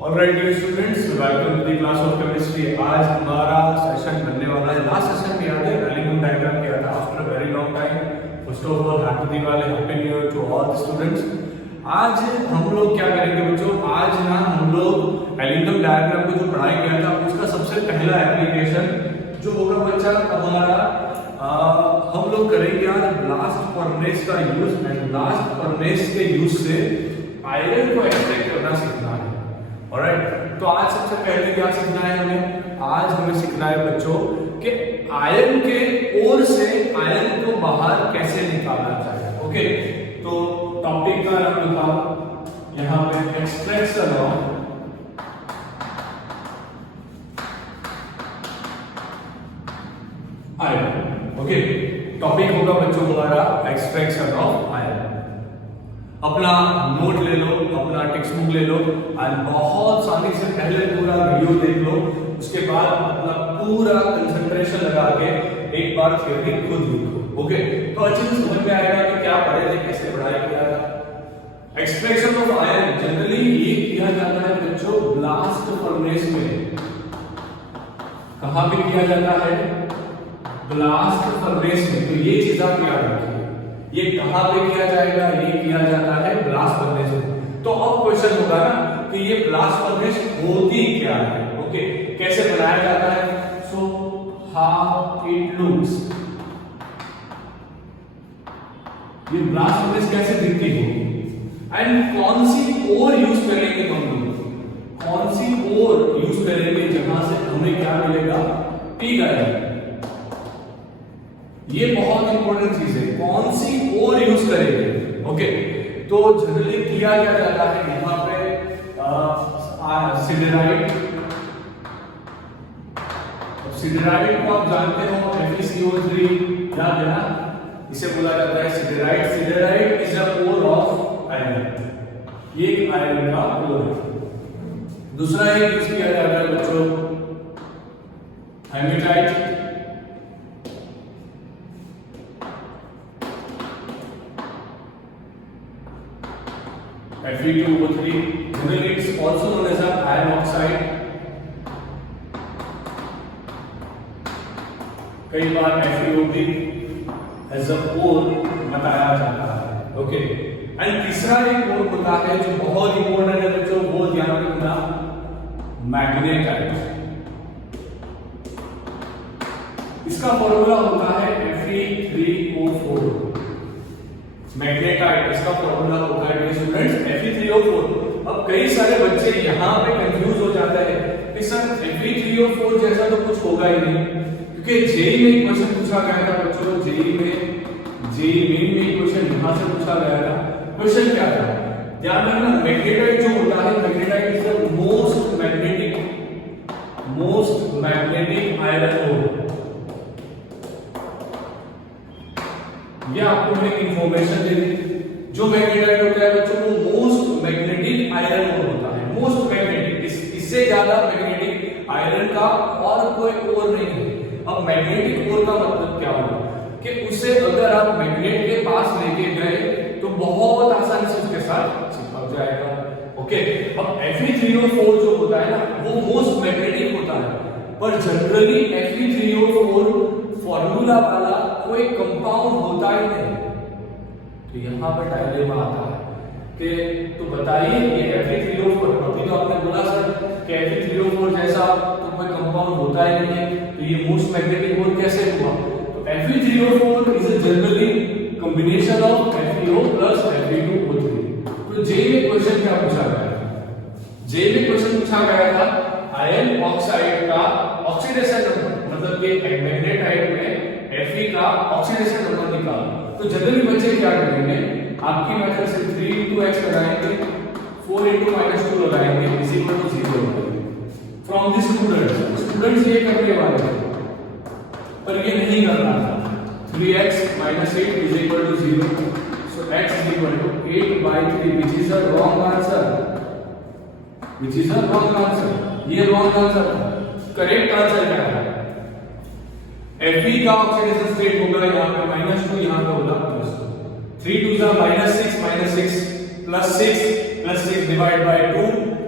Alright dear students, welcome to the class of chemistry. आज हमारा session बनने वाला है। लास्ट सेशन में याद है एलिमेंट डायग्राम किया था after a very long time. First of all happy Diwali, happy new year to all the students. आज हम लोग क्या करेंगे बच्चों, आज ना हम लोग एलिमेंट डायग्राम को जो पढ़ाई किया था उसका सबसे पहला एप्लीकेशन जो होगा बच्चा हमारा हम लोग करेंगे आज ब्लास्ट फर्नेस का यूज। एंड ब्लास्ट फर्नेस के यूज से आयरन को एक्सट्रैक्ट करना सीखना है। ऑलराइट, तो आज सबसे पहले क्या सीखना है हमें? आज हमें सीखना है बच्चों कि आयरन के ओर से आयरन को बाहर कैसे निकाला जाए। ओके, तो टॉपिक का नाम बताओ यहाँ पे extraction of iron. Okay, topic होगा बच्चों हमारा एक्सट्रैक्शन ऑफ आयरन। अपना नोट ले लो, अपना टेक्स्ट बुक ले लो और बहुत सारी से पहले पूरा वीडियो देख लो। उसके बाद अपना पूरा कंसंट्रेशन लगा के एक बार फिर भी खुद लिखो। ओके, तो अच्छे से समझ में आएगा कि क्या पढ़े थे, कैसे पढ़ाई किया था। एक्सट्रैक्शन ऑफ आयरन जनरली ये किया जाता है बच्चों ब्लास्ट फर्नेस में। कहां पे किया जाता है? ब्लास्ट फर्नेस में। तो ये चीज आप याद रखिए, ये कहां पे किया जाएगा? ये किया जाता है ब्लास्ट फर्नेस में। तो अब क्वेश्चन होगा ना कि ये ब्लास्ट फर्नेस होती क्या है? ओके, कैसे बनाया जाता है? So how it looks. ये ब्लास्ट फर्नेस कैसे दिखती होगी एंड कौन सी ओर यूज करेंगे हम लोग? कौन सी ओर यूज करेंगे जहां से हमें क्या मिलेगा? Pig iron. ये बहुत इंपॉर्टेंट चीज है, कौन सी ओर यूज करेंगे। ओके, तो जनरली किया क्या जाता है यहाँ पे सिडेराइट। सिडेराइट को आप जानते हो FeCO3 याद है ना, इसे बोला जाता है siderite. Siderite is a ore of iron, ये आयरन का ओर है। दूसरा एक यूज किया जाता है बच्चों haematite. Fe2O3, generally it's also known as a iron oxide. कई बार FeO3 as a ore बताया जाता है। ओके, एंड तीसरा एक और होता है जो बहुत इंपॉर्टेंट है बच्चों, वो ध्यान रखना, मैग्नेटाइट। इसका फॉर्मूला होता है Fe3O4। मैग्नेटाइट इसका फॉर्मूला होता है स्टूडेंट्स Fe3O4। अब कई सारे बच्चे यहाँ पे कंफ्यूज हो जाते हैं कि सर Fe3O4 जैसा तो कुछ होगा ही नहीं, क्योंकि जेई में क्वेश्चन पूछा गया था बच्चों। जेई मेन में क्वेश्चन यहाँ से पूछा गया था। क्वेश्चन क्या था ध्यान रखना, मैग्नेटाइट जो होता है, magnetite is the most magnetic iron ore. ये आपको मैंने इंफॉर्मेशन दे दी। जो मैग्नेटाइट होता है बच्चों वो मोस्ट मैग्नेटिक आयरन ओर होता है। मोस्ट मैग्नेटिक, इससे ज्यादा मैग्नेटिक आयरन का और कोई ओर नहीं है। अब मैग्नेटिक ओर का मतलब क्या होगा कि उसे अगर आप मैग्नेट के पास लेके गए तो बहुत आसानी से उसके साथ चिपक जाएगा। ओके, अब Fe3O4 जो होता है ना वो मोस्ट मैग्नेटिक होता है, पर जनरली Fe3O4 फॉर्मूला वाला कोई कंपाउंड होता ही नहीं। तो यहाँ पर डायलेमा आता है कि तो बताइए ये Fe3O4, अभी तो आपने बोला सर कि Fe3O4 जैसा तो कोई कंपाउंड होता ही नहीं है, तो ये मोस्ट मैग्नेटिक ओर कैसे हुआ? तो Fe3O4 is a generally combination of FeO plus Fe2O3। तो जे में क्वेश्चन क्या पूछा गया था? जे में क्वेश्चन पूछा गया था आयरन ऑक्साइड का ऑक्सीडेशन नंबर, मतलब कि मैग्नेटाइट में Fe का ऑक्सीडेशन नंबर निकालो। तो जनरली बच्चे क्या करेंगे, आपकी मेथड से 3 into x लगाएंगे, 4 into -2 लगाएंगे, is equal to 0 from the students ये करने वाले हैं, पर ये नहीं करना था। 3x - 8 is equal to 0, so x is equal to 8/3 which is a wrong answer. ये रॉन्ग आंसर था। करेक्ट आंसर क्या है? Fe का ऑक्सीडेशन स्टेट होगा यहाँ पे -2, यहाँ पे होगा +2। 3 2 -6 -6 +6 +6 डिवाइड बाय 2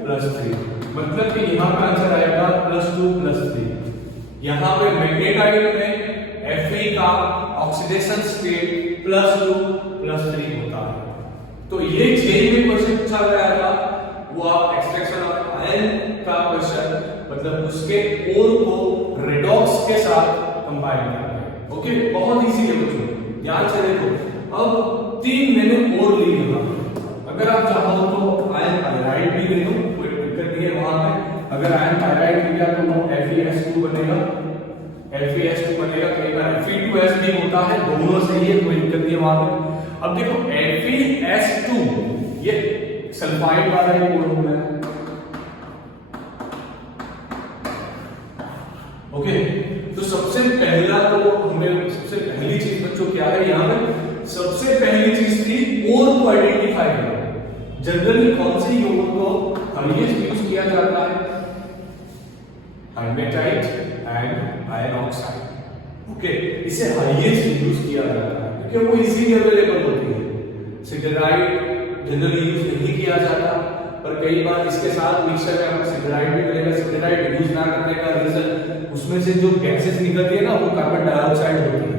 +3। मतलब कि यहाँ पे आंसर आएगा +2 +3। यहाँ पे मैग्नेटाइट में Fe का ऑक्सीडेशन स्टेट +2 +3 होता है। तो ये 6 में क्वेश्चन पूछा गया था, वो आप एक्सट्रैक्शन ऑफ आयन का क्वेश्चन, मतलब उसके ओर को रेडॉक्स के साथ कंबाइन करना है। ओके, बहुत इजी है बच्चों, ध्यान से देखो। अब 3 मैंने और लिए यहाँ, अगर आप चाहो तो आयन पायराइड भी ले लो, कोई दिक्कत नहीं है वहां पे। अगर आयन पायराइड लिया तो वो FeS2 बनेगा, FeS2 बनेगा, कई बार Fe2S भी होता है, दोनों सही है, कोई दिक्कत नहीं है वहां पे। अब देखो FeS2 ये सल्फाइड वाला ही कोड है। ओके, तो सबसे पहला तो हमें सबसे पहली चीज बच्चों क्या है, यहाँ पे सबसे पहली चीज थी ओर को आइडेंटिफाई करना। जनरली कौन सी ओर को हाईएस्ट यूज किया जाता है? Hematite and iron oxide. Okay, इसे हाईएस्ट यूज किया जाता है क्योंकि वो इजीली अवेलेबल होती है। सिडराइट जनरली यूज नहीं किया जाता, पर कई बार इसके साथ मिक्सचर में हम सिडराइट भी करेंगे। सिडराइट यूज ना करने का रीजन, उसमें से जो गैसेस निकलती है ना, वो कार्बन डाइऑक्साइड होती है,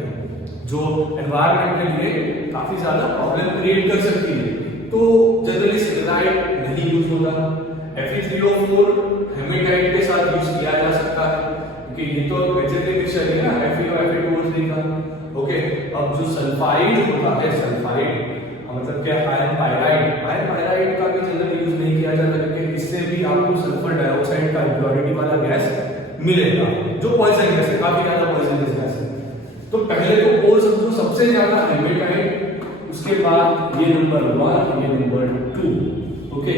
जो एनवायरनमेंट के लिए काफी ज्यादा प्रॉब्लम क्रिएट कर सकती है। तो जनरली सिडराइट नहीं यूज होता। Fe3O4 हेमेटाइट के साथ यूज किया जा सकता है क्योंकि ये तो वेजिटेटिव मिक्सचर है ना, Fe और Fe2O3 का। ओके, अब जो सल्फाइड होता है, सल्फाइड मतलब क्या, आयरन पायराइड। आयरन पायराइड का भी जनरली यूज नहीं किया जाता क्योंकि इससे भी आपको सल्फर डाइऑक्साइड का इम्प्योरिटी वाला गैस मिलेगा, जो पॉइजन गैस है, काफी ज्यादा पॉइजनस गैस है। तो पहले तो और समझो सबसे ज्यादा हेमेटाइट, उसके बाद ये नंबर 1, ये नंबर 2। ओके,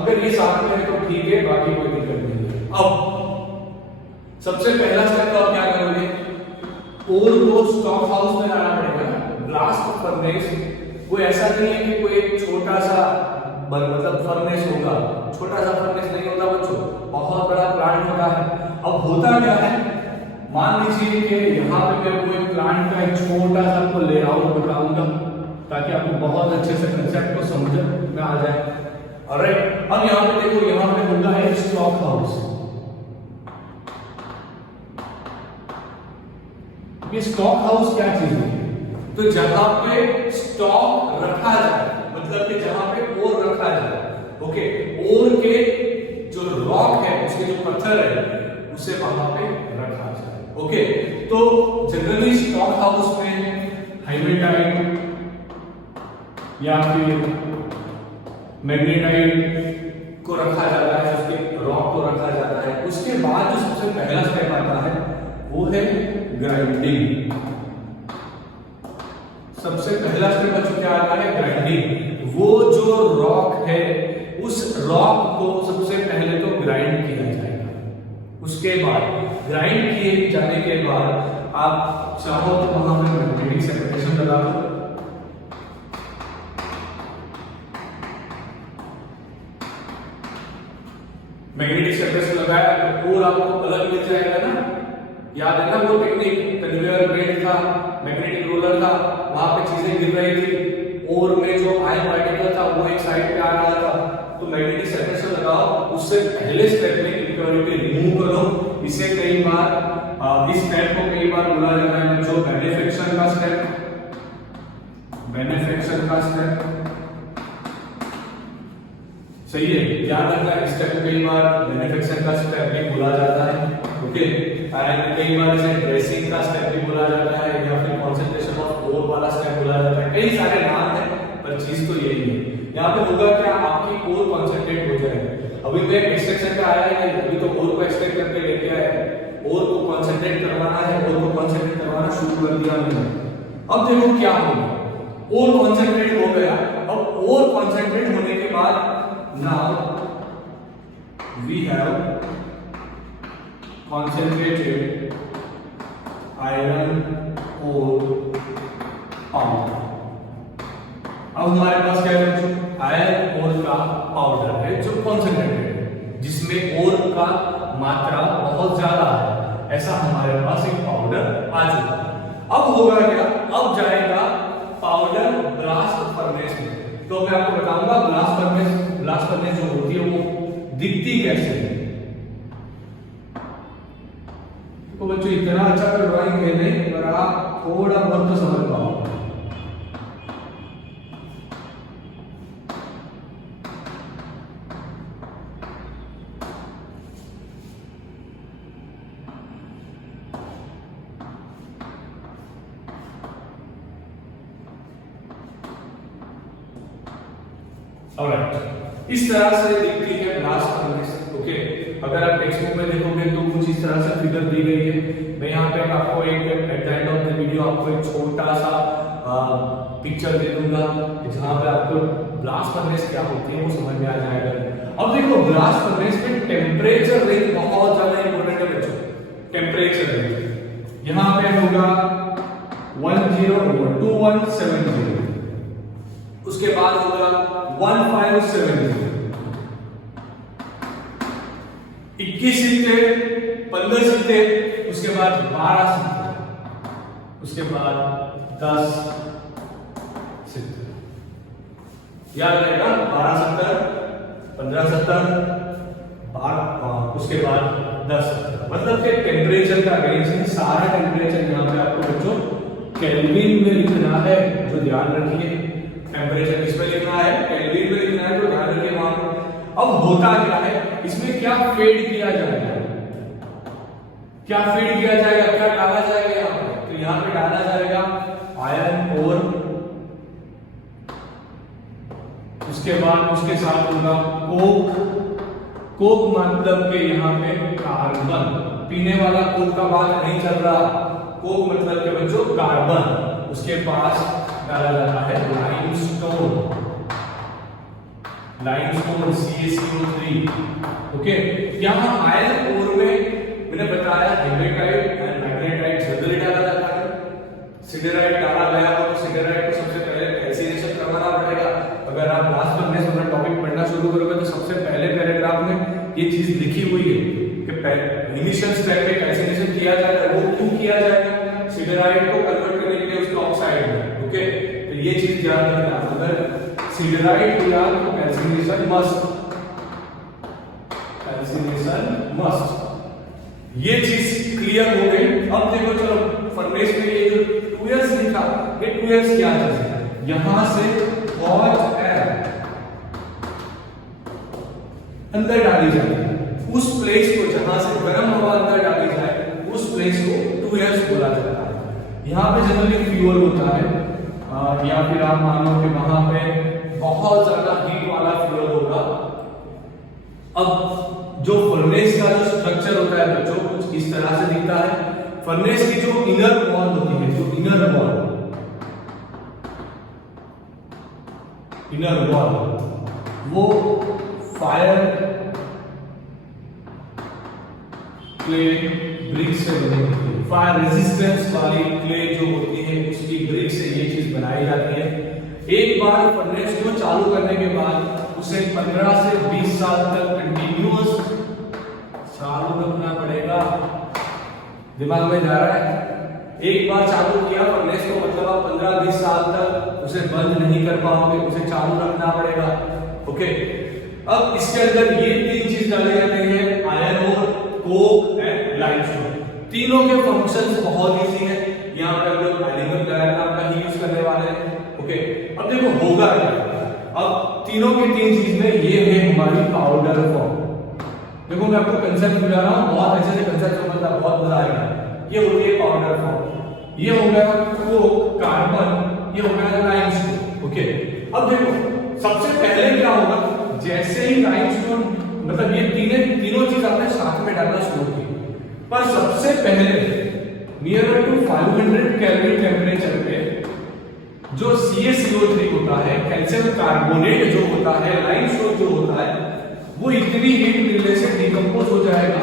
अगर ये साथ में है तो ठीक है, बाकी कोई दिक्कत नहीं है। अब सबसे पहला स्टेप तो आप क्या करोगे, ओर को स्टॉक हाउस में लाना पड़ेगा ना। ब्लास्ट फर्नेस वो ऐसा नहीं है कि कोई एक छोटा सा मतलब फर्नेस होगा, छोटा सा फर्नेस नहीं होता बच्चों, बहुत बड़ा प्लांट होता है। अब होता क्या है, मान लीजिए कि यहाँ पे मैं कोई प्लांट का एक छोटा सा आपको लेआउट बताऊंगा ताकि आपको बहुत अच्छे से कंसेप्ट को समझ में आ जाए। ऑलराइट, अब यहाँ पे देखो, यहाँ पे होगा एक स्टॉक हाउस। ये स्टॉक हाउस क्या चीज है? तो जहां पे स्टॉक रखा जाए, मतलब कि जहां पे ओर रखा जाए। ओके, ओर के जो रॉक है, उसके जो पत्थर है, उसे वहां पे रखा जाए। ओके, तो जनरली स्टॉक हाउस में हेमेटाइट या फिर मैग्नेटाइट को रखा जाता है, उसके रॉक को रखा जाता है। उसके बाद जो सबसे पहला स्टेप आता है वो है ग्राइंडिंग। सबसे पहला स्टेप बच्चों क्या आता है, ग्राइंडिंग। वो जो रॉक है, उस रॉक को सबसे पहले तो ग्राइंड किया जाएगा। उसके बाद ग्राइंड किए जाने के बाद आप चाहो तो वहां पर मैग्नेटिक सेपरेशन लगा दो। मैग्नेटिक सेपरेशन लगाया तो और आपको अलग मिल जाएगा ना। याद है ना वो टेक्निक, कन्वेयर बेल्ट था, मैग्नेटिक रोलर था, वहां पे चीजें गिर रही थी और में जो आयन पार्टिकल था वो एक साइड पे आ रहा था। तो मैग्नेटिक सेपरेशन लगाओ, उससे पहले स्टेप में इम्प्योरिटी रिमूव करो। इसे कई बार इस स्टेप को कई बार बोला जाता है जो बेनिफिक्शन का स्टेप, बेनिफिक्शन का स्टेप। सही है, याद रखना, इस स्टेप को कई बार बेनिफिक्शन का स्टेप भी बोला जाता है। ओके, कई बार इसे ड्रेसिंग का स्टेप भी बोला जाता है या फिर कंसंट्रेशन ऑफ ओर वाला स्टेप बोला जाता है। कई सारे नाम हैं, पर चीज तो यही है। यहाँ पे होगा क्या, आपकी ओर कंसंट्रेट हो जाएगी। अभी मैं एक्सट्रैक्शन पे आया है, अभी तो ओर को एक्सट्रैक्ट करके लेके आया, ओर को कंसंट्रेट करवाना है, ओर को कंसंट्रेट करवाना शुरू कर दिया मैंने। अब देखो क्या होगा, ओर कंसंट्रेट हो गया। अब ओर कंसंट्रेट होने के बाद now we have concentrated iron ore powder। अब हमारे पास क्या है, आयरन ओर का पाउडर है जो कॉन्सेंट्रेटेड है, जिसमें ओर का मात्रा बहुत ज्यादा है। ऐसा हमारे पास एक पाउडर आ चुका है। अब होगा क्या, अब जाएगा पाउडर ब्लास्ट फर्नेस में। तो मैं आपको बताऊंगा ब्लास्ट फर्नेस जो होती है वो दिखती कैसे है। तो बच्चों इतना अच्छा तो ड्राइंग है नहीं, पर आप थोड़ा बहुत तो समझ पाओगे। ऑलराइट, इस तरह से दिखती है ब्लास्ट फर्नेस। ओके, अगर आप टेक्स्ट बुक में देखोगे तो कुछ इस तरह से फिगर दी गई है। मैं यहाँ पे आपको एक at the end of the video आपको एक छोटा सा पिक्चर दे दूंगा जहाँ पे आपको ब्लास्ट फर्नेस क्या होती है वो समझ में आ जाएगा। अब देखो ब्लास्ट फर्नेस में टेम्परेचर रेंज बहुत ज्यादा इंपॉर्टेंट है बच्चों। टेम्परेचर रेंज यहाँ पे होगा 10/2170, उसके बाद होगा 1570, 21 सीटे, 15 सीटे, उसके बाद 12 सीटे, उसके बाद 10 सीटे। याद रहेगा 1270, 1570, 12, उसके बाद 10। मतलब कि टेम्परेचर का रेंज है, सारा टेम्परेचर यहाँ पे आपको बच्चों केल्विन में लिखना है, जो ध्यान रखिए। टेम्परेचर किसमें लिखना है? केल्विन में लिखना है, तो ध्यान रखिए वहां। अब होता क्या है इसमें, क्या फेड किया जाएगा, क्या फेड किया जाएगा, क्या डाला जाएगा यहाँ पे? तो यहाँ पे डाला जाएगा आयरन ओर, उसके बाद उसके साथ होगा कोक। कोक मतलब के यहाँ पे कार्बन, पीने वाला कोक का बात नहीं चल रहा, कोक मतलब के बच्चों कार्बन। उसके पास डाला जाता है लाइमस्टोन, लाइमस्टोन CaCO3। ओके, यहाँ आयरन ओर में मैंने बताया हेमेटाइट एंड मैग्नेटाइट जनरली डाला जाता है। सिडराइट डाला गया हो तो सिडराइट को सबसे पहले कैल्सिनेशन करवाना पड़ेगा। अगर आप ब्लास्ट फर्नेस वाला टॉपिक पढ़ना शुरू करोगे तो सबसे पहले पैराग्राफ में ये चीज लिखी हुई है कि इनिशियल स्टेप में कैल्सिनेशन किया जाएगा। वो क्यों किया जाएगा? सिडराइट को कन्वर्ट करने के लिए उसके ऑक्साइड में। ओके, तो ये चीज ध्यान रखना, अगर सिडराइट दिया तो कैल्सिनेशन मस्ट, कैल्सिनेशन मस्ट। ये चीज क्लियर हो गई। अब देखो चलो फर्नेस में ये जो 2s लिखा, ये 2s क्या है? यहां से हॉट एयर अंदर डाली जाए, उस प्लेस को जहां से गर्म हवा अंदर डाली जाए उस प्लेस को 2s बोला जाता है। यहाँ पे जनरली फ्यूल होता है, या फिर आप मानो कि वहां पे बहुत ज्यादा हीट वाला फ्यूल होगा। अब जो फर्नेस का जो स्ट्रक्चर होता है बच्चों कुछ इस तरह से दिखता है। फर्नेस की जो इनर वॉल होती है, जो इनर वॉल वो फायर क्ले ब्रिक से बनी होती है। फायर रेजिस्टेंस वाली क्ले जो होती है उसकी ब्रिक से ये चीज बनाई जाती है। एक बार फर्नेस को चालू करने के बाद उसे 15 से 20 साल तक कंटिन्यूअस चालू रखना पड़ेगा। दिमाग में जा रहा है? एक बार चालू किया फर्नेस को, मतलब आप 15-20 साल तक उसे बंद नहीं कर पाओगे, उसे चालू रखना पड़ेगा। ओके, अब इसके अंदर ये तीन चीज डाली जाती है, iron ore, coke and limestone. तीनों के फंक्शंस बहुत इजी हैं। यहाँ पे हम लोग एल्यूमिनियम डायग्राम का ही यूज करने वाले हैं। ओके, अब देखो होगा क्या। अब तीनों की तीन चीज में ये है हमारी पाउडर फॉर्म। देखो मैं आपको कंसेप्ट समझा रहा हूँ, बहुत अच्छे से कंसेप्ट समझना, बहुत मजा आएगा। ये होती है पाउडर फॉर्म, ये हो गया कोक कार्बन, ये हो गया लाइमस्टोन। ओके, अब देखो सबसे पहले क्या होगा, जैसे ही लाइमस्टोन मतलब ये तीनों चीज आपने साथ में डालना शुरू की, पर सबसे पहले नियर टू 500 केल्विन टेम्परेचर पे जो CaCO3 होता है, कैल्शियम कार्बोनेट जो होता है, लाइमस्टोन जो होता है, वो इतनी हीट मिलने से डिकम्पोज हो जाएगा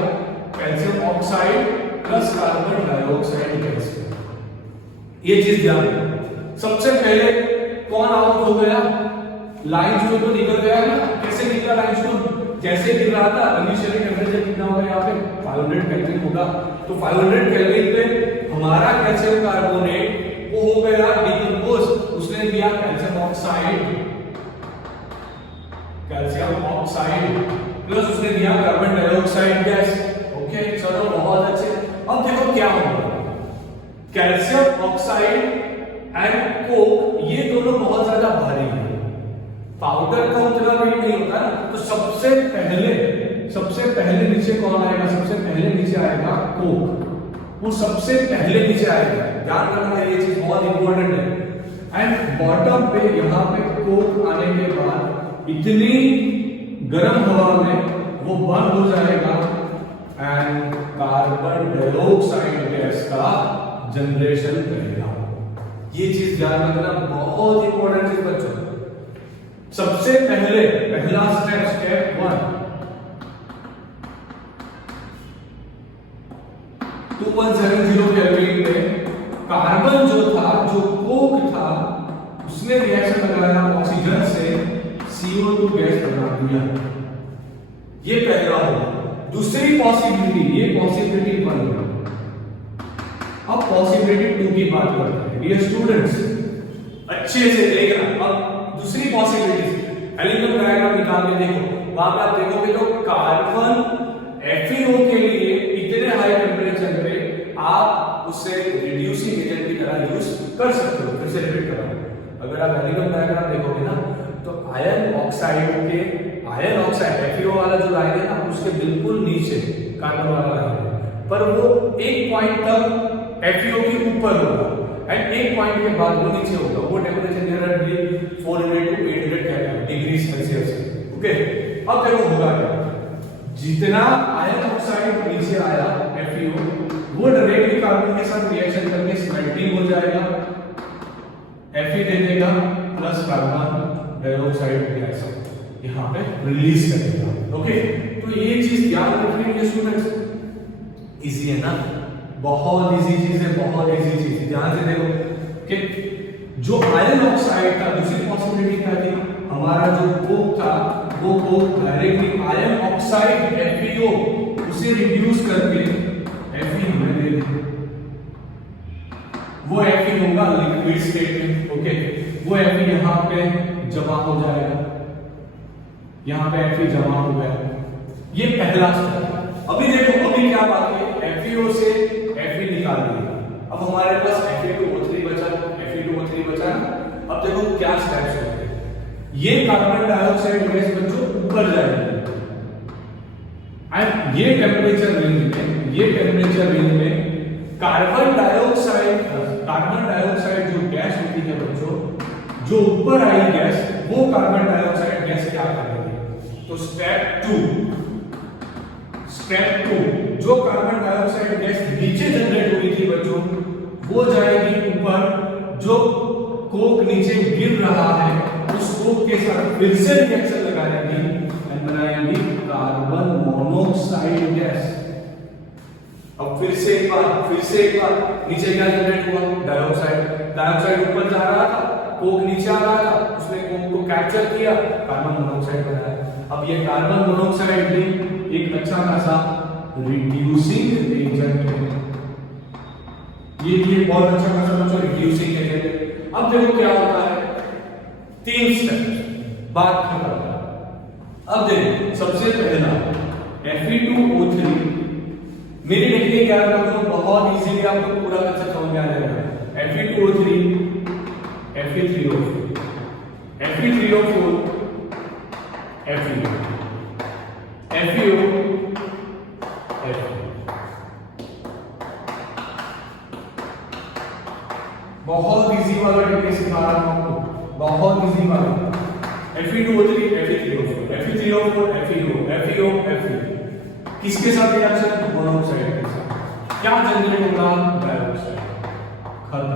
calcium oxide plus carbon dioxide gas. ये चीज ध्यान रखना। सबसे पहले कौन आउट हो गया? लाइमस्टोन तो निकल गया ना। कैसे निकला लाइमस्टोन? जैसे गिर रहा था इनिशियली टेम्परेचर कितना होगा यहाँ पे 500 केल्विन होगा, तो 500 केल्विन पे हमारा कैल्शियम कार्बोनेट वो हो गया डिकम्पोज, उसने दिया कैल्शियम ऑक्साइड प्लस उसने दिया कार्बन डाइऑक्साइड गैस। ओके चलो बहुत अच्छे। अब देखो क्या होगा, कैल्शियम ऑक्साइड एंड कोक ये दोनों बहुत ज्यादा भारी हैं, पाउडर का उतना वेट नहीं होता ना, तो सबसे पहले नीचे कौन आएगा? सबसे पहले नीचे आएगा कोक, वो सबसे पहले नीचे आएगा। ध्यान रखना ये चीज बहुत इंपॉर्टेंट है। एंड बॉटम पे यहाँ पे कोक आने के बाद इतनी गर्म हवा में वो बंद हो जाएगा एंड कार्बन डाइऑक्साइड गैस का जनरेशन करेगा। ये चीज ध्यान रखना, बहुत इंपॉर्टेंट चीज बच्चों। सबसे पहले पहला स्टेप 1, 2170 केल्विन में कार्बन जो था, जो कोक था, उसने रिएक्शन लगाया ऑक्सीजन से CO2 गैस बना दिया। ये पहला होगा। दूसरी पॉसिबिलिटी, ये पॉसिबिलिटी 1 है। अब पॉसिबिलिटी 2 की बात करते हैं। डियर स्टूडेंट्स अच्छे से देखना। अब दूसरी पॉसिबिलिटी एलिमेंट डायग्राम निकाल के देखो, वहां पे आप देखोगे तो कार्बन FeO के लिए इतने हाई टेम्परेचर पे आप उसे रिड्यूसिंग एजेंट की तरह यूज कर सकते हो। फिर से रिपीट कर रहा हूं, अगर आप एलिमेंट डायग्राम देखोगे ना तो आयरन ऑक्साइड FeO वाला जो लाइन है ना, उसके बिल्कुल नीचे कार्बन वाला लाइन है, पर वो एक पॉइंट तक FeO के ऊपर होगा एंड एक पॉइंट के बाद वो नीचे होगा। वो temperature nearly 400 to 800 degree Celsius. Okay अब देखो होगा क्या, जितना आयरन ऑक्साइड नीचे आया FeO, वो डायरेक्टली कार्बन के साथ रिएक्शन करके स्मेल्टिंग हो जाएगा, Fe दे देगा प्लस कार्बन डाइऑक्साइड गैस यहां पे रिलीज करेगा। ओके तो ये चीज ध्यान रखनी है स्टूडेंट्स। इजी है ना, बहुत इजी चीज है, बहुत इजी चीज। ध्यान से देखो कि जो आयरन ऑक्साइड था, दूसरी पॉसिबिलिटी क्या थी, हमारा जो कोक था वो Coke directly iron oxide FeO उसे रिड्यूस करके Fe में दे दे, वो Fe होगा लिक्विड स्टेट में। ओके वो Fe यहां पे जमा हो जाएगा, यहां पे Fe जमा हो गया। ये पहला स्टेप। अभी देखो अभी क्या बात है, FeO से Fe निकाल दिया, अब हमारे पास Fe2O3 बचा। अब देखो क्या स्टेप्स होते हैं। ये कार्बन डाइऑक्साइड गैस बच्चों ऊपर जाएगी एंड ये टेम्परेचर रेंज में कार्बन डाइऑक्साइड जो गैस होती है बच्चों, जो ऊपर आई गैस, वो कार्बन डाइऑक्साइड गैस क्या करेगी? तो स्टेप 2 जो कार्बन डाइऑक्साइड गैस नीचे जनरेट हुई थी बच्चों, वो जाएगी ऊपर। जो कोक नीचे गिर रहा है उस कोक के साथ फिर से रिएक्शन लगाएंगी एंड बनाएंगी कार्बन मोनोऑक्साइड गैस। अब फिर से एक बार नीचे क्या जनरेट हुआ? डाइऑक्साइड ऊपर जा रहा था, कोक नीचे आ रहा था, उसने कोक को कैप्चर किया, कार्बन मोनोऑक्साइड बनाया। अब ये कार्बन मोनोऑक्साइड भी एक अच्छा खासा रिड्यूसिंग एजेंट है, ये बहुत अच्छा खासा बच्चों रिड्यूसिंग एजेंट है। अब देखो क्या होता है, 3 स्टेप बात खत्म। अब देखो सबसे पहला Fe2O3, मेरी टेक्निक क्या है, बहुत इजीली आपको पूरा कंसेप्ट समझ में आ जाएगा। Fe2O3, Fe3O4, Fe3O4, FeO, FeO, FeO। बहुत इजी वाला टेक्निक सिखा रहा हूं आपको, बहुत इजी वाला। Fe2O3, Fe3O4, Fe3O4, FeO, FeO, Fe। किसके साथ रिएक्शन? मोनोऑक्साइड के साथ। क्या जनरेट होगा? डाइऑक्साइड। खत्म,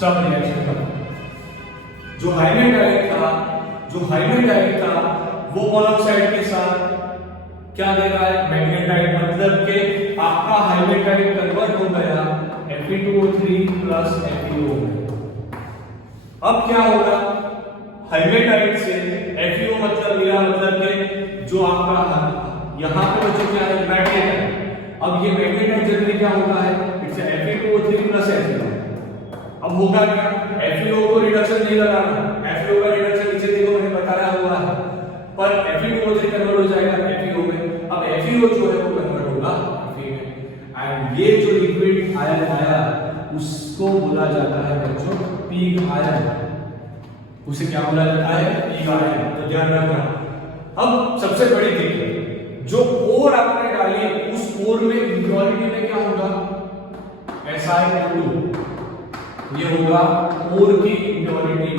सब रिएक्शन खत्म। जो हाइड्रोडाइड था वो मोनोऑक्साइड के साथ क्या दे रहा है? मैग्नेटाइड, मतलब कि आपका हाइड्रोडाइड कन्वर्ट हो गया Fe2O3 प्लस FeO। अब क्या होगा? हाइड्रोडाइड से FeO मतलब मिला, मतलब कि जो आपका यहां पे बच्चों क्या है? मैग्नेटाइड। अब ये मैग्नेटाइड जनरली क्या होता है? It's Fe2O3 plus FeO। अब होगा क्या? FeO को रिडक्शन नहीं लगाना, FeO का रिडक्शन नीचे देखो मैंने बताया हुआ है, पर Fe2O3 कन्वर्ट हो जाएगा उसे क्या बोला जाता है? Pig iron. तो ध्यान रखना। अब सबसे बड़ी दिक्कत, जो ओर आपने डाली है उस ओर में इम्प्योरिटी में क्या होगा? SiO2, ये होगा ओर की इम्प्योरिटी।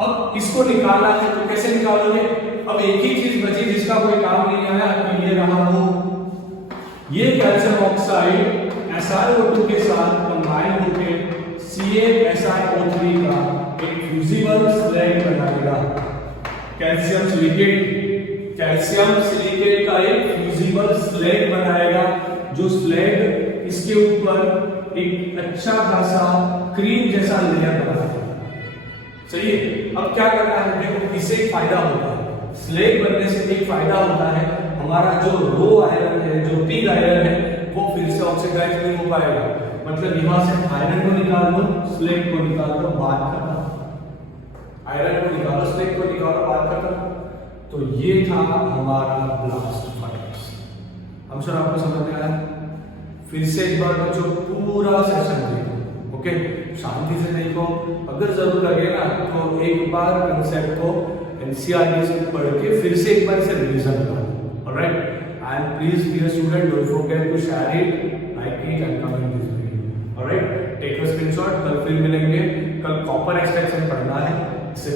अब इसको निकालना है तो कैसे निकालोगे? अब एक ही चीज बची जिसका कोई काम नहीं आया, तो ये रहा वो, ये कैल्शियम ऑक्साइड SiO2 के साथ कंबाइन होकर CaSiO3 का एक फ्यूजिबल स्लैग बनाएगा। कैल्शियम सिलिकेट का एक फ्यूजिबल स्लैग बनाएगा, जो स्लैग इसके ऊपर एक अच्छा खासा क्रीम जैसा लेयर बनाएगा। सही है। अब क्या करना है? देखो, इससे एक फायदा होता है, स्लैग बनने से एक फायदा होता है, हमारा जो रो आयरन है, जो पिग आयरन है, वो फिर से ऑक्सीडाइज नहीं हो पाएगा। मतलब यहां से आयरन को निकाल दो, स्लैग को निकाल दो, बात खत्म। आयरन को निकालो, स्लैग को निकालो, बात खत्म। तो ये था हमारा ब्लास्ट फर्नेस। हम सर आपको समझ में आया? फिर से एक बार बच्चों पूरा सेशन देखो, ओके? शांति से देखो, अगर जरूर लगे ना तो एक बार कंसेप्ट को एनसीईआरटी से पढ़ के फिर से एक बार इसे रिवीजन करो। Alright? And please dear student, don't forget to share it, like it and comment this video. Alright? Take a screenshot. कल फिर मिलेंगे। कल कॉपर एक्सट्रैक्शन पढ़ना है, इससे